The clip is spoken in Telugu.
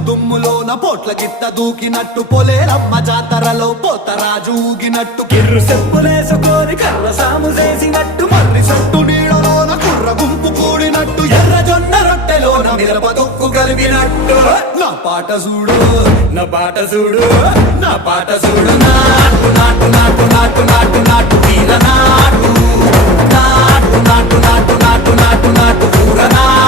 దుమ్ములోన పోట్ల గిత్త దూకినట్టు పొలేరమ్మ జాతరలో పోతరాజు ఊగినట్టు కిర్రు చెప్పులేసుకొని కర్ర సాము చేసినట్టు మర్రి సొట్టు నీడలోన కుర్ర గుంపు కూడినట్టు ఎర్ర జొన్న రొట్టెలోన మిరప దొక్కు కలిపినట్టు నా పాట చూడు నా పాట చూడు నా పాట చూడు నాటు నాటు నాటు నాటు నాటు నాటు వీర నాటు నాటు నాటు నాటు నాటు నాటు నాటు ఊర నాటు